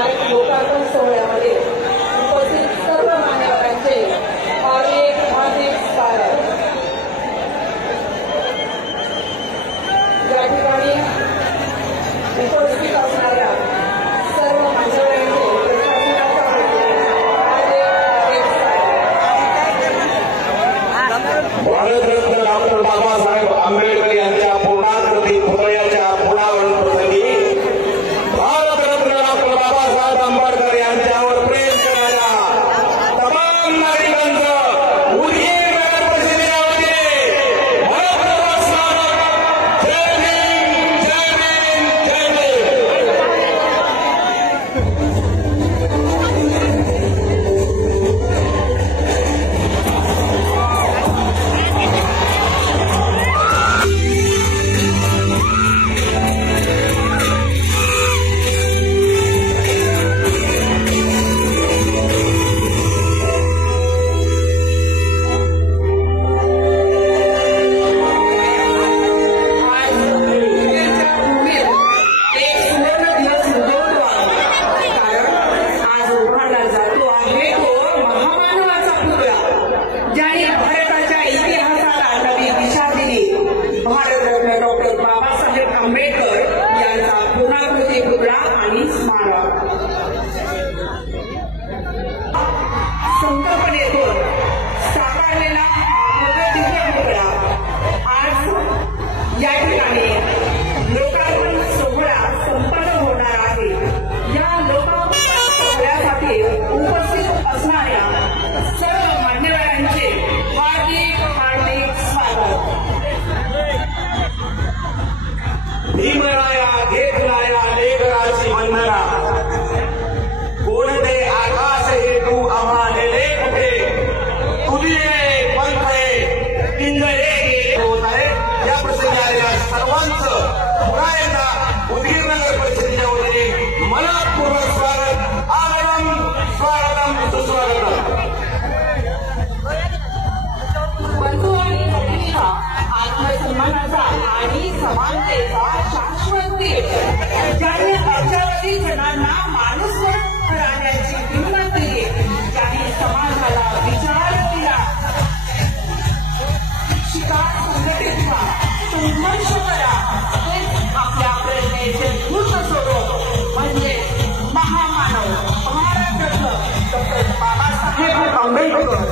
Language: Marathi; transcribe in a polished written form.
स्मारक लोकार्पण सोहळ्यामध्ये उपस्थित सर्व मान्यवरांचे हार्दिक स्वागत। या ठिकाणी उपस्थित असणाऱ्या सर्व मान्यवरांचे प्रशासनाच्या वतीने हार्दिक स्वागत। भारतरत्न डॉक्टर बाबासाहेब आंबेडकर यांच्या पूर्णाकृती पुतळ्याच्या पुनरावरण प्रसंगी भारतरत्न डॉक्टर बाबासाहेब आंबेडकर यांच्यावर प्रेम करणाऱ्या तमाम नागरिकांचं उदगीर नगर परिषदेच्या वतीने मनपूर्वक स्वागत। जय भीम, जय भीम, जय संकल्पनेतून साकारलेला दिव्य आज या ठिकाणी लोकार्पण सोहळा संपन्न होणार आहे। या लोकार्पण सोहळ्यासाठी उपस्थित असणाऱ्या सर्व मान्यवरांचे हार्दिक स्वागत। भीमराया घेतलाया लेकराची वंदना, कोणते आकाश हे तू आम्हाले कुठे, तुझे पंथे पिंजरे गेले होत आहे। या प्रसंगी आलेल्या सर्वांचं पुन्हा एकदा उदगीर नगर परिषदेच्या वतीने मनपूर्वक स्वागत। आगतम स्वागतम सुस्वागतम। बंधू आणि भगिनींना आत्मसन्मानाचा आणि समानतेचा शाश्वत दीप, ज्यांनी अब्जावधी जणांना माणूस राहण्याची हिंमत दिली, ज्यांनी समाजाला विचार दिला, शिका, संघटित व्हा, संघर्ष करा, हेच आपल्या प्रेरणेचे धूर्त स्वरूप म्हणजे महामानव भारतरत्न डॉक्टर बाबासाहेब आंबेडकर